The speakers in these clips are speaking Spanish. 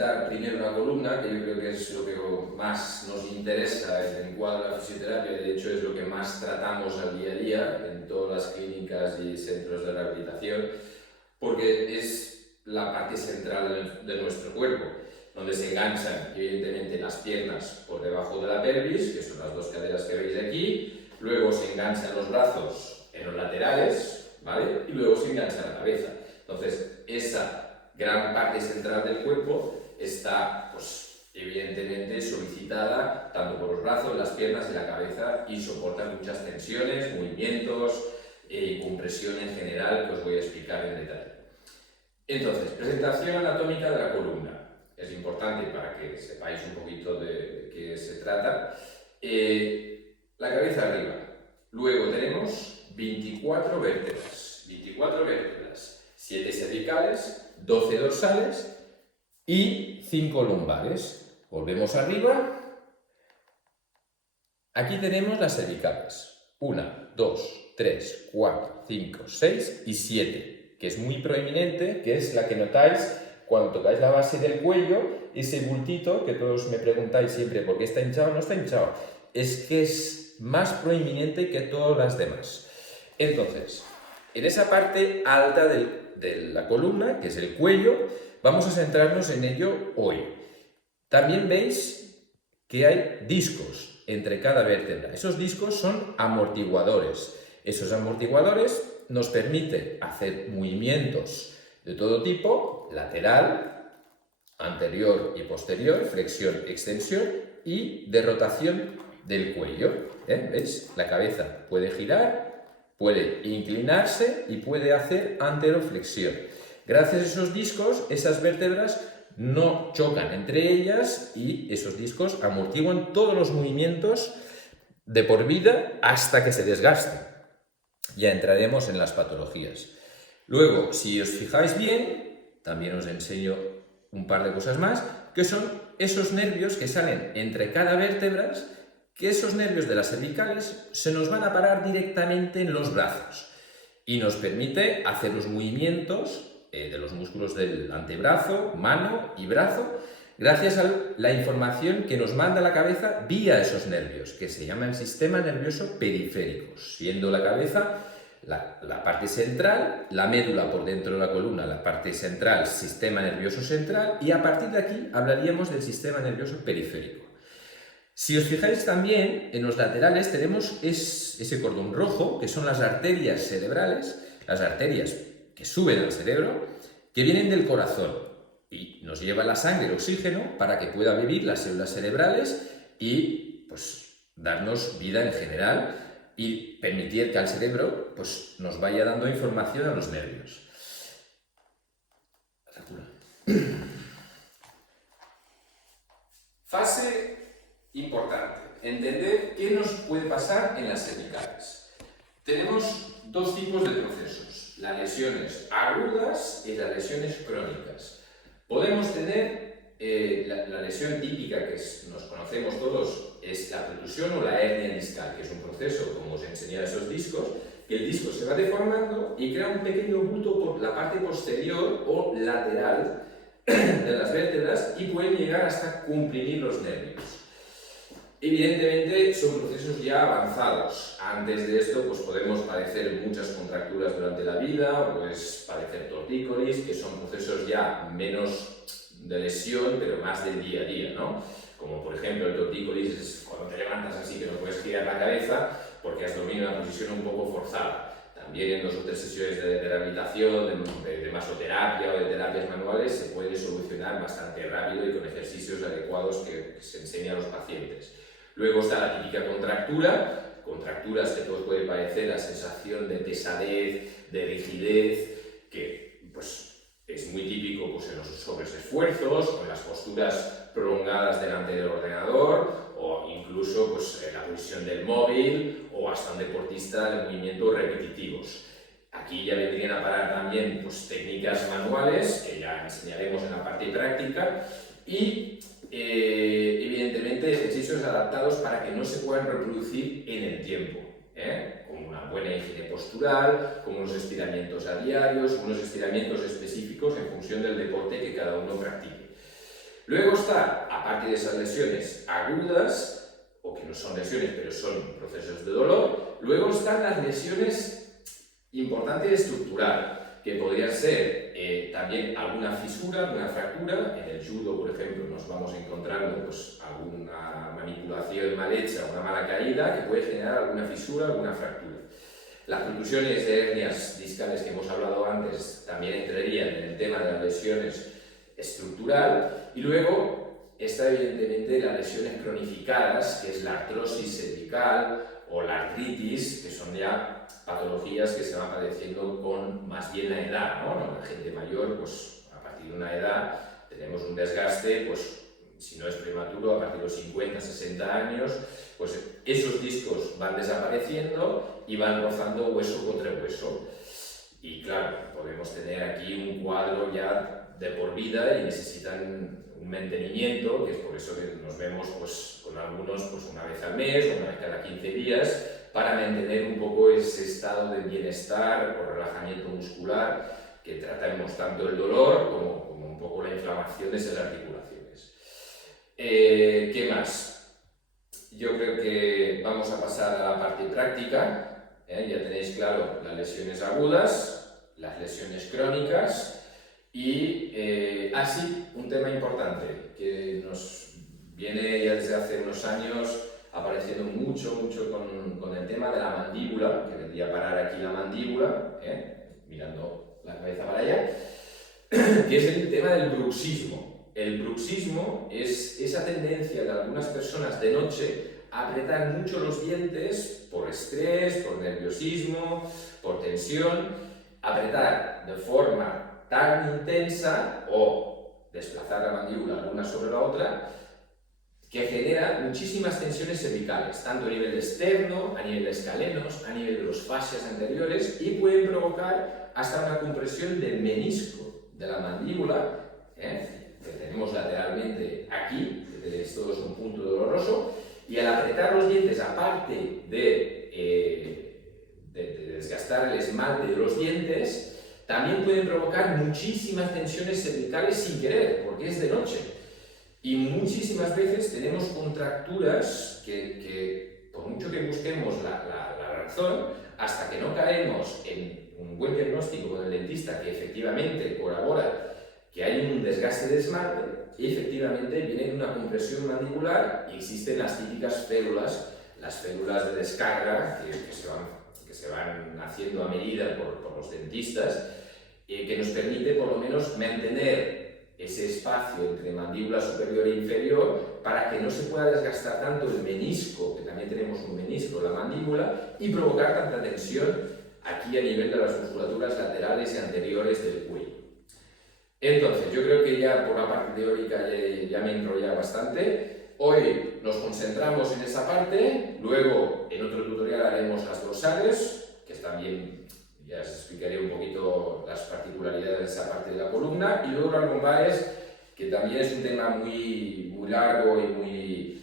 presentar primero una columna, que yo creo que es lo que más nos interesa en el cuadro de la fisioterapia, de hecho es lo que más tratamos al día a día en todas las clínicas y centros de rehabilitación, porque es la parte central de nuestro cuerpo, donde se enganchan evidentemente las piernas por debajo de la pelvis, que son las dos caderas que veis aquí, luego se enganchan los brazos en los laterales, ¿vale? Y luego se engancha la cabeza. Entonces, esa gran parte central del cuerpo está, pues, evidentemente solicitada tanto por los brazos, las piernas y la cabeza y soporta muchas tensiones, movimientos y compresión en general que os voy a explicar en detalle. Entonces, presentación anatómica de la columna. Es importante para que sepáis un poquito de qué se trata. La cabeza arriba. Luego tenemos 24 vértebras. 24 vértebras. 7 cervicales, 12 dorsales y 5 lumbares. Volvemos arriba. Aquí tenemos las cervicales. 1, 2, 3, 4, 5, 6 y 7, que es muy proeminente, que es la que notáis cuando tocáis la base del cuello, ese bultito que todos me preguntáis siempre por qué está hinchado o no está hinchado. Es que es más proeminente que todas las demás. Entonces, en esa parte alta de la columna, que es el cuello, vamos a centrarnos en ello hoy. También veis que hay discos entre cada vértebra. Esos discos son amortiguadores. Esos amortiguadores nos permiten hacer movimientos de todo tipo, lateral, anterior y posterior, flexión, extensión y de rotación del cuello. ¿Veis? La cabeza puede girar, puede inclinarse y puede hacer anteroflexión. Gracias a esos discos, esas vértebras no chocan entre ellas y esos discos amortiguan todos los movimientos de por vida hasta que se desgasten. Ya entraremos en las patologías. Luego, si os fijáis bien, también os enseño un par de cosas más, que son esos nervios que salen entre cada vértebra, que esos nervios de las cervicales se nos van a parar directamente en los brazos y nos permite hacer los movimientos de los músculos del antebrazo, mano y brazo, gracias a la información que nos manda la cabeza vía esos nervios, que se llama el sistema nervioso periférico, siendo la cabeza la parte central, la médula por dentro de la columna, la parte central, sistema nervioso central, y a partir de aquí hablaríamos del sistema nervioso periférico. Si os fijáis también, en los laterales tenemos ese cordón rojo, que son las arterias cerebrales, las arterias que suben al cerebro, que vienen del corazón y nos lleva la sangre, el oxígeno, para que pueda vivir las células cerebrales y pues, darnos vida en general y permitir que al cerebro pues, nos vaya dando información a los nervios. Fase importante. Entender qué nos puede pasar en las cervicales. Tenemos dos tipos de procesos, las lesiones agudas y las lesiones crónicas. Podemos tener la lesión típica que nos conocemos todos, es la protrusión o la hernia discal, que es un proceso, como os enseñé esos discos, que el disco se va deformando y crea un pequeño bulto por la parte posterior o lateral de las vértebras y pueden llegar hasta comprimir los nervios. Evidentemente son procesos ya avanzados. Antes de esto pues podemos padecer muchas contracturas durante la vida, pues padecer tortícolis, que son procesos ya menos de lesión, pero más del día a día, ¿no? Como por ejemplo el tortícolis es cuando te levantas así que no puedes girar la cabeza porque has dormido en una posición un poco forzada. También en 2 o 3 sesiones de rehabilitación, de masoterapia o de terapias manuales se puede solucionar bastante rápido y con ejercicios adecuados que se enseña a los pacientes. Luego está la típica contractura, contracturas que todos pueden padecer la sensación de pesadez, de rigidez, que pues, es muy típico pues, en los sobreesfuerzos o en las posturas prolongadas delante del ordenador o incluso pues, en la posición del móvil o hasta un deportista de movimientos repetitivos. Aquí ya vendrían a parar también pues, técnicas manuales que ya enseñaremos en la parte práctica y evidentemente ejercicios adaptados para que no se puedan reproducir en el tiempo, como una buena higiene postural, como unos estiramientos a diarios, unos estiramientos específicos en función del deporte que cada uno practique. Luego está, aparte de esas lesiones agudas, o que no son lesiones, pero son procesos de dolor, luego están las lesiones importantes estructurales, que podrían ser también alguna fisura, alguna fractura. En el judo, por ejemplo, nos vamos encontrando pues, alguna manipulación mal hecha, una mala caída, que puede generar alguna fisura, alguna fractura. Las protrusiones de hernias discales que hemos hablado antes también entrarían en el tema de las lesiones estructural. Y luego está evidentemente las lesiones cronificadas, que es la artrosis cervical o la artritis, que son ya patologías que se van padeciendo con más bien la edad, ¿no? La gente mayor, pues a partir de una edad tenemos un desgaste, pues si no es prematuro, a partir de los 50, 60 años, pues esos discos van desapareciendo y van rozando hueso contra hueso. Y claro, podemos tener aquí un cuadro ya de por vida y necesitan un mantenimiento, que es por eso que nos vemos pues, con algunos pues, una vez al mes o una vez cada 15 días, para mantener un poco ese estado de bienestar o relajamiento muscular, que tratamos tanto el dolor como un poco la inflamación de esas articulaciones. ¿Qué más? Yo creo que vamos a pasar a la parte práctica. Ya tenéis claro las lesiones agudas, las lesiones crónicas y así un tema importante que nos viene ya desde hace unos años apareciendo mucho con el tema de la mandíbula, que vendría a parar aquí la mandíbula, mirando la cabeza para allá, que es el tema del bruxismo. El bruxismo es esa tendencia de algunas personas de noche a apretar mucho los dientes por estrés, por nerviosismo, por tensión, apretar de forma tan intensa o desplazar la mandíbula una sobre la otra, que genera muchísimas tensiones cervicales, tanto a nivel externo, a nivel de escalenos, a nivel de los fascias anteriores, y pueden provocar hasta una compresión del menisco de la mandíbula, que tenemos lateralmente aquí, esto es un punto doloroso, y al apretar los dientes, aparte de desgastar el esmalte de los dientes, también pueden provocar muchísimas tensiones cervicales sin querer, porque es de noche. Y muchísimas veces tenemos contracturas que por mucho que busquemos la razón, hasta que no caemos en un buen diagnóstico con el dentista que efectivamente colabora que hay un desgaste de esmalte, y efectivamente viene una compresión mandibular y existen las típicas férulas, las férulas de descarga que se van haciendo a medida por los dentistas, que nos permite por lo menos mantener ese espacio entre mandíbula superior e inferior para que no se pueda desgastar tanto el menisco, que también tenemos un menisco en la mandíbula, y provocar tanta tensión aquí a nivel de las musculaturas laterales y anteriores del cuello. Entonces, yo creo que ya por la parte teórica ya me he enrollado bastante. Hoy nos concentramos en esa parte, luego en otro tutorial haremos las dorsales, que también ya os explicaré un poquito las particularidades de esa parte de la columna, y luego las lumbares, que también es un tema muy largo y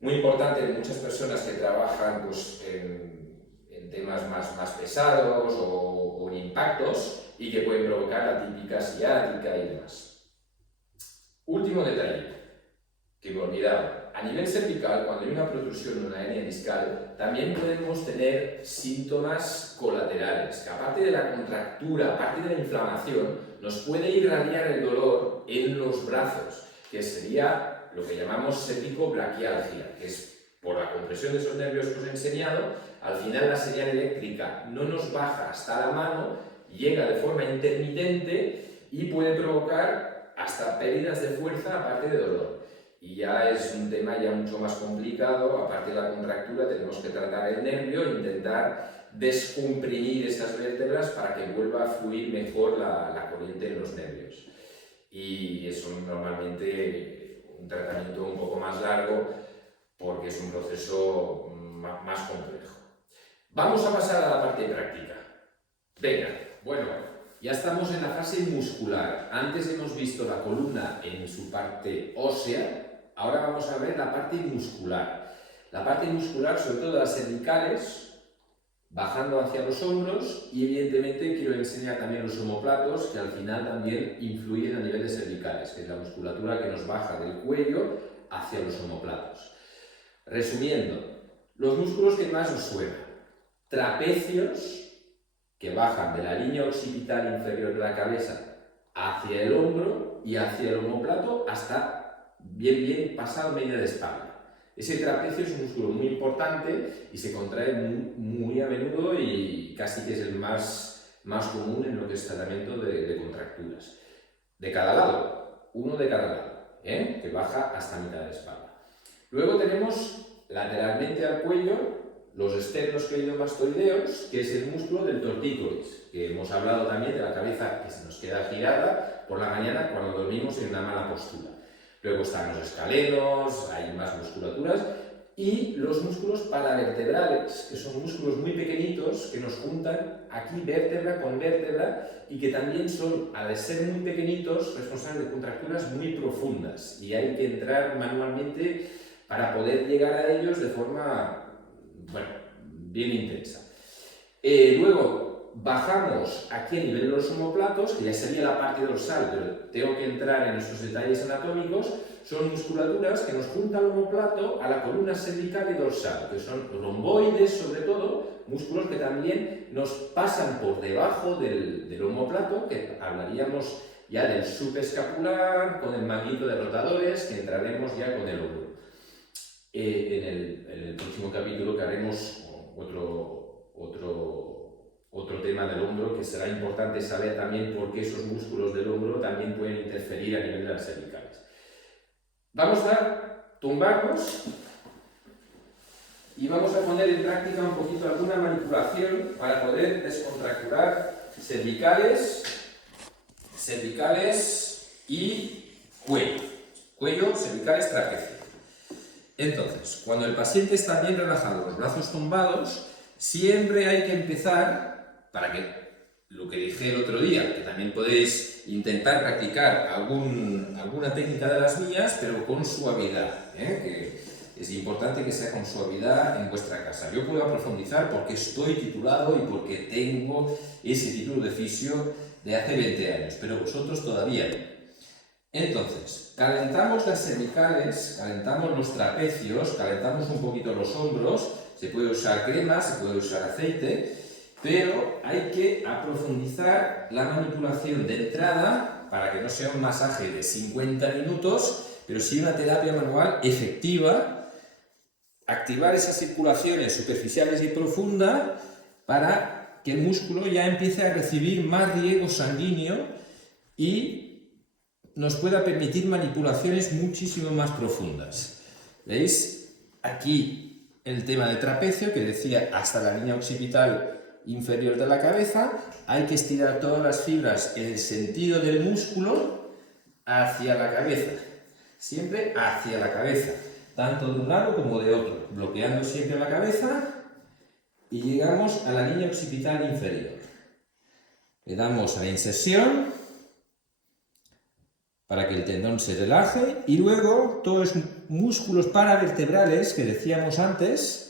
muy importante en muchas personas que trabajan pues, en temas más pesados o en impactos, y que pueden provocar la típica ciática y demás. Último detalle, que me he olvidado. A nivel cervical, cuando hay una protrusión en una hernia discal, también podemos tener síntomas colaterales, que aparte de la contractura, aparte de la inflamación, nos puede irradiar el dolor en los brazos, que sería lo que llamamos cervicobraquialgia, que es por la compresión de esos nervios que os he enseñado. Al final la señal eléctrica no nos baja hasta la mano, llega de forma intermitente y puede provocar hasta pérdidas de fuerza aparte de dolor. Y ya es un tema ya mucho más complicado. Aparte de la contractura tenemos que tratar el nervio e intentar descomprimir estas vértebras para que vuelva a fluir mejor la corriente en los nervios. Y es normalmente un tratamiento un poco más largo porque es un proceso más complejo. Vamos a pasar a la parte práctica. Venga, bueno, ya estamos en la fase muscular. Antes hemos visto la columna en su parte ósea. Ahora vamos a ver la parte muscular. La parte muscular, sobre todo las cervicales, bajando hacia los hombros, y evidentemente quiero enseñar también los omóplatos, que al final también influyen a niveles cervicales, que es la musculatura que nos baja del cuello hacia los omóplatos. Resumiendo, los músculos que más os suenan: trapecios, que bajan de la línea occipital inferior de la cabeza hacia el hombro y hacia el omóplato hasta bien pasado media de espalda. Ese trapecio es un músculo muy importante y se contrae muy a menudo y casi que es el más común en lo que es tratamiento de contracturas. De cada lado, uno de cada lado, que baja hasta mitad de espalda. Luego tenemos lateralmente al cuello los esternocleidomastoideos, que es el músculo del tortícolis, que hemos hablado también de la cabeza que se nos queda girada por la mañana cuando dormimos en una mala postura. Luego están los escalenos, hay más musculaturas, y los músculos paravertebrales, que son músculos muy pequeñitos que nos juntan aquí vértebra con vértebra y que también son, al ser muy pequeñitos, responsables de contracturas muy profundas y hay que entrar manualmente para poder llegar a ellos de forma, bien intensa. Luego bajamos aquí a nivel de los omóplatos, que ya sería la parte dorsal, pero tengo que entrar en estos detalles anatómicos. Son musculaturas que nos juntan el omóplato a la columna cervical y dorsal, que son romboides sobre todo, músculos que también nos pasan por debajo del omóplato, que hablaríamos ya del subescapular, con el manguito de rotadores, que entraremos ya con el hombro. En el próximo capítulo que haremos otro tema del hombro, que será importante saber también por qué esos músculos del hombro también pueden interferir a nivel de las cervicales. Vamos a tumbarnos y vamos a poner en práctica un poquito alguna manipulación para poder descontracturar cervicales y cuello, cervicales, trapecio. Entonces, cuando el paciente está bien relajado, los brazos tumbados, siempre hay que empezar, para que lo que dije el otro día, que también podéis intentar practicar alguna técnica de las mías, pero con suavidad, que es importante que sea con suavidad en vuestra casa. Yo puedo profundizar porque estoy titulado y porque tengo ese título de fisio de hace 20 años, pero vosotros todavía no. Entonces, calentamos las cervicales, calentamos los trapecios, calentamos un poquito los hombros, se puede usar crema, se puede usar aceite, pero hay que aprofundizar la manipulación de entrada para que no sea un masaje de 50 minutos, pero sí una terapia manual efectiva, activar esas circulaciones superficiales y profundas para que el músculo ya empiece a recibir más riego sanguíneo y nos pueda permitir manipulaciones muchísimo más profundas. ¿Veis? Aquí el tema del trapecio, que decía hasta la línea occipital inferior de la cabeza, hay que estirar todas las fibras en el sentido del músculo hacia la cabeza, siempre hacia la cabeza, tanto de un lado como de otro, bloqueando siempre la cabeza y llegamos a la línea occipital inferior. Le damos a la inserción para que el tendón se relaje y luego todos los músculos paravertebrales que decíamos antes,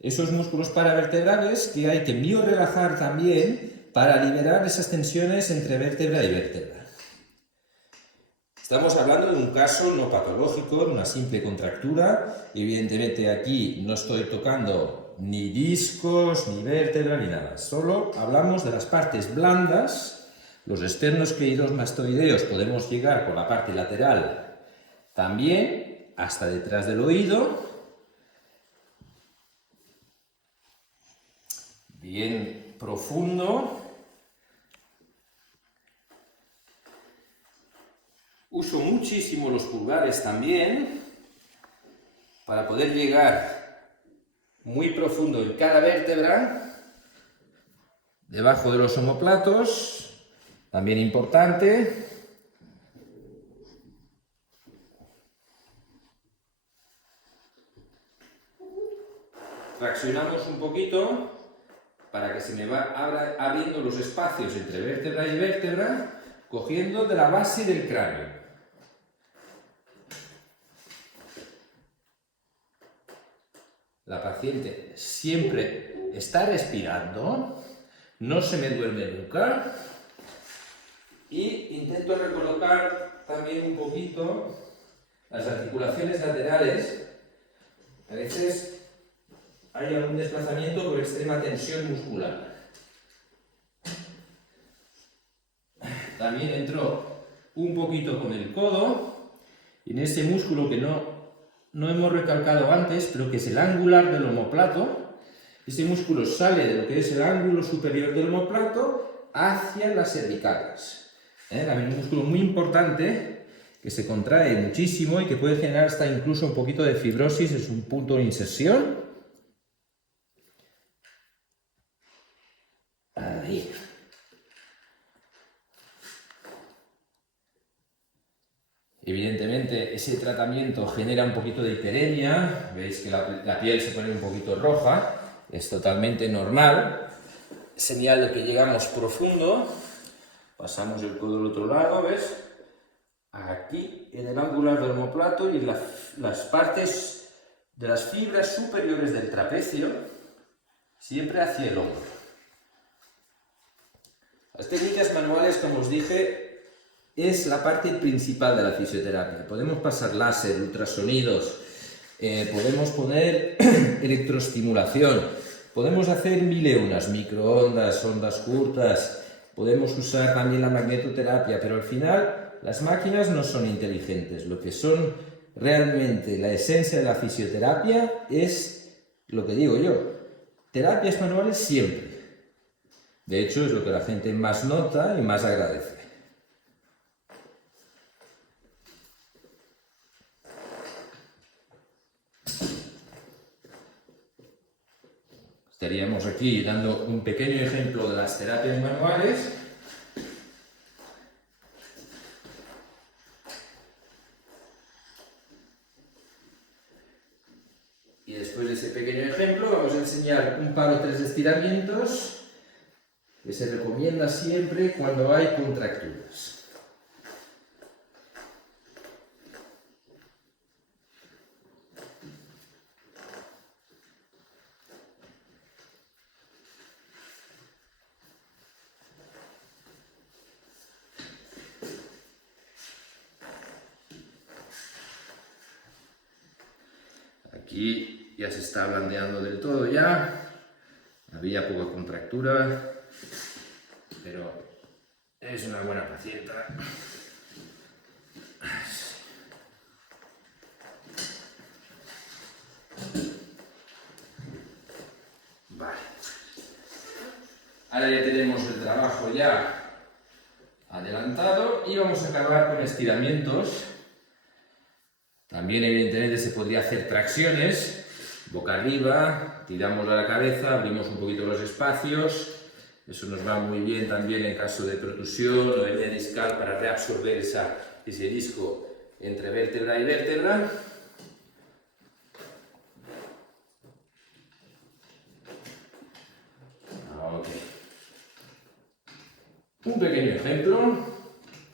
esos músculos paravertebrales que hay que miorelajar también para liberar esas tensiones entre vértebra y vértebra. Estamos hablando de un caso no patológico, de una simple contractura. Evidentemente aquí no estoy tocando ni discos, ni vértebra, ni nada. Solo hablamos de las partes blandas. Los esternocleidomastoideos podemos llegar por la parte lateral también hasta detrás del oído. Bien profundo. Uso muchísimo los pulgares también para poder llegar muy profundo en cada vértebra, debajo de los omóplatos. También importante. Traccionamos un poquito para que se me abra abriendo los espacios entre vértebra y vértebra, cogiendo de la base del cráneo. La paciente siempre está respirando, no se me duerme nunca. Y intento recolocar también un poquito las articulaciones laterales. A veces hay algún desplazamiento por extrema tensión muscular. También entró un poquito con el codo, en ese músculo que no hemos recalcado antes, pero que es el angular del omóplato. Ese músculo sale de lo que es el ángulo superior del omóplato hacia las cervicales. También un músculo muy importante que se contrae muchísimo y que puede generar hasta incluso un poquito de fibrosis, es un punto de inserción. Ahí. Evidentemente ese tratamiento genera un poquito de hiperemia, veis que la piel se pone un poquito roja, es totalmente normal, señal de que llegamos profundo, pasamos el codo al otro lado, ¿ves? Aquí en el angular del omóplato y las partes de las fibras superiores del trapecio, siempre hacia el hombro. Las técnicas manuales, como os dije, es la parte principal de la fisioterapia. Podemos pasar láser, ultrasonidos, podemos poner electroestimulación, podemos hacer unas microondas, ondas cortas, podemos usar también la magnetoterapia, pero al final las máquinas no son inteligentes. Lo que son realmente la esencia de la fisioterapia es lo que digo yo, terapias manuales siempre. De hecho, es lo que la gente más nota y más agradece. Estaríamos aquí dando un pequeño ejemplo de las terapias manuales. Y después de ese pequeño ejemplo vamos a enseñar un par o tres de estiramientos que se recomienda siempre cuando hay contracturas. Aquí ya se está blandeando del todo ya, había poca contractura, pero es una buena paciente. Vale. Ahora ya tenemos el trabajo ya adelantado y vamos a acabar con estiramientos. También evidentemente se podría hacer tracciones, boca arriba, tiramos la cabeza, abrimos un poquito los espacios. Eso nos va muy bien también en caso de protrusión o hernia discal para reabsorber ese disco entre vértebra y vértebra. Okay. Un pequeño ejemplo.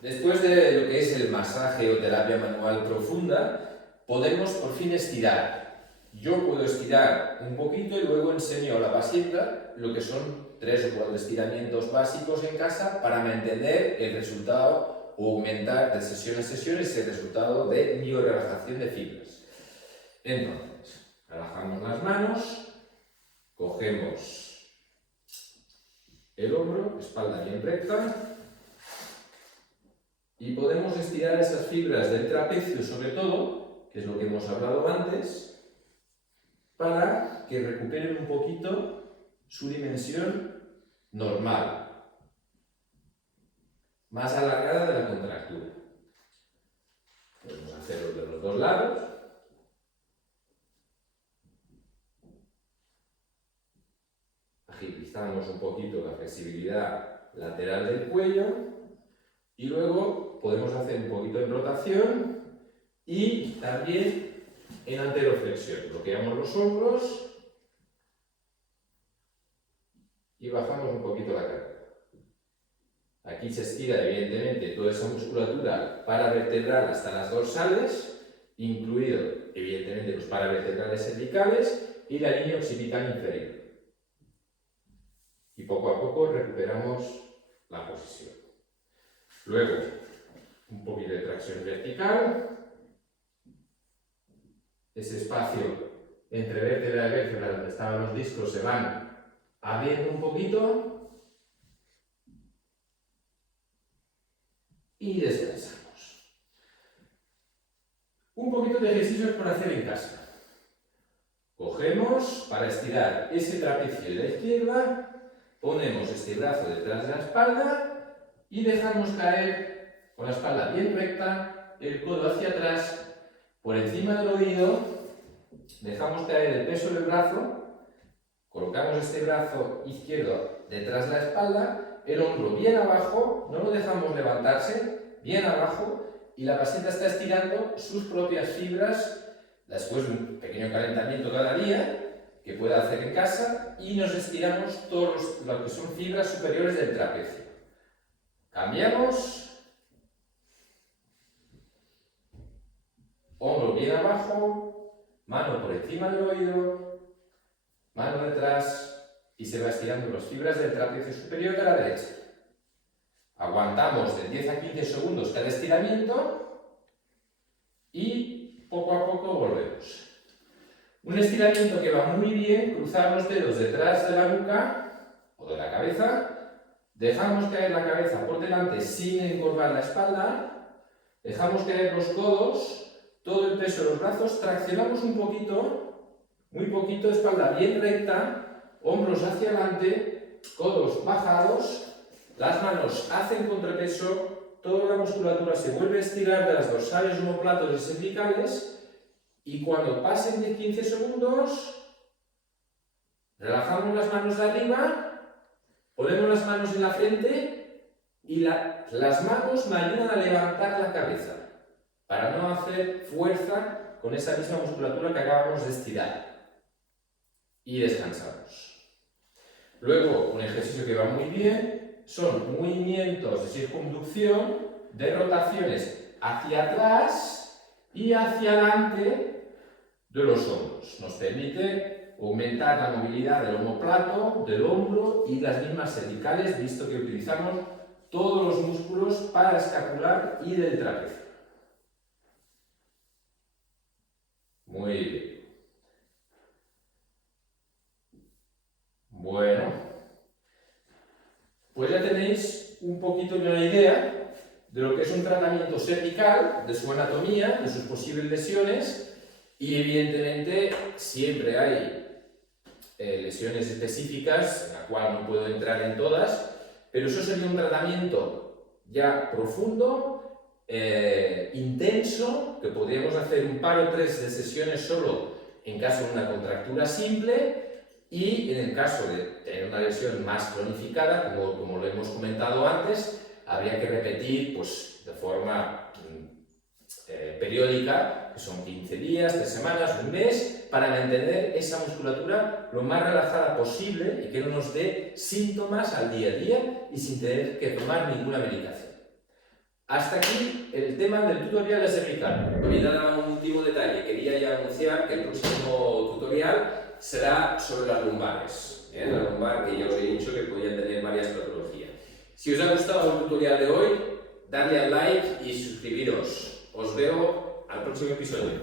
Después de lo que es el masaje o terapia manual profunda, podemos por fin estirar. Yo puedo estirar un poquito y luego enseño a la paciente lo que son 3 o 4 estiramientos básicos en casa para mantener el resultado o aumentar de sesión a sesión ese resultado de miorelajación de fibras. Entonces, relajamos las manos, cogemos el hombro, espalda bien recta, y podemos estirar esas fibras del trapecio sobre todo, que es lo que hemos hablado antes, para que recuperen un poquito su dimensión normal, más alargada de la contractura. Podemos hacerlo de los dos lados. Agilizamos un poquito la flexibilidad lateral del cuello. Y luego podemos hacer un poquito de rotación y también en anteroflexión. Bloqueamos los hombros y bajamos un poquito la cadera. Aquí se estira evidentemente toda esa musculatura paravertebral hasta las dorsales, incluido evidentemente los paravertebrales cervicales y la línea occipital inferior. Y poco a poco recuperamos la posición. Luego, un poquito de tracción vertical. Ese espacio entre vértebra y vértebra donde estaban los discos se van abriendo un poquito. Y descansamos. Un poquito de ejercicios por hacer en casa. Cogemos para estirar ese trapecio de la izquierda, ponemos este brazo detrás de la espalda y dejamos caer con la espalda bien recta, el codo hacia atrás, por encima del oído, dejamos caer el peso del brazo, colocamos este brazo izquierdo detrás de la espalda, el hombro bien abajo, no lo dejamos levantarse, bien abajo, y la pasita está estirando sus propias fibras. Después de un pequeño calentamiento cada día que pueda hacer en casa y nos estiramos todos lo que son fibras superiores del trapecio. Cambiamos. Hombro bien abajo, mano por encima del oído, mano detrás y se va estirando las fibras del trapecio superior de la derecha. Aguantamos de 10 a 15 segundos cada estiramiento y poco a poco volvemos. Un estiramiento que va muy bien, cruzar los dedos detrás de la nuca o de la cabeza, dejamos caer la cabeza por delante sin encorvar la espalda, dejamos caer los codos, todo el peso de los brazos, traccionamos un poquito, muy poquito, espalda bien recta, hombros hacia adelante, codos bajados, las manos hacen contrapeso, toda la musculatura se vuelve a estirar de las dorsales, omóplatos y cervicales y cuando pasen de 15 segundos relajamos las manos de arriba, ponemos las manos en la frente y las manos me ayudan a levantar la cabeza para no hacer fuerza con esa misma musculatura que acabamos de estirar y descansamos. Luego, un ejercicio que va muy bien son movimientos de circunducción, de rotaciones hacia atrás y hacia adelante de los hombros. Nos permite aumentar la movilidad del omóplato, del hombro y las mismas cervicales, visto que utilizamos todos los músculos paraescapular y del trapecio. Muy bien. Bueno. Pues ya tenéis un poquito de una idea de lo que es un tratamiento cervical, de su anatomía, de sus posibles lesiones y evidentemente siempre hay lesiones específicas en la cual no puedo entrar en todas, pero eso sería un tratamiento ya profundo, intenso, que podríamos hacer un par o tres de sesiones solo en caso de una contractura simple. Y en el caso de tener una lesión más cronificada, como lo hemos comentado antes, habría que repetir pues, de forma periódica, que son 15 días, 3 semanas, un mes, para mantener esa musculatura lo más relajada posible y que no nos dé síntomas al día a día y sin tener que tomar ninguna medicación. Hasta aquí el tema del tutorial de cervical. Olvidaba un último detalle, quería ya anunciar que el próximo tutorial será sobre las lumbares, la lumbar que ya os he dicho que podían tener varias patologías. Si os ha gustado el tutorial de hoy, dadle al like y suscribiros. Os veo al próximo episodio.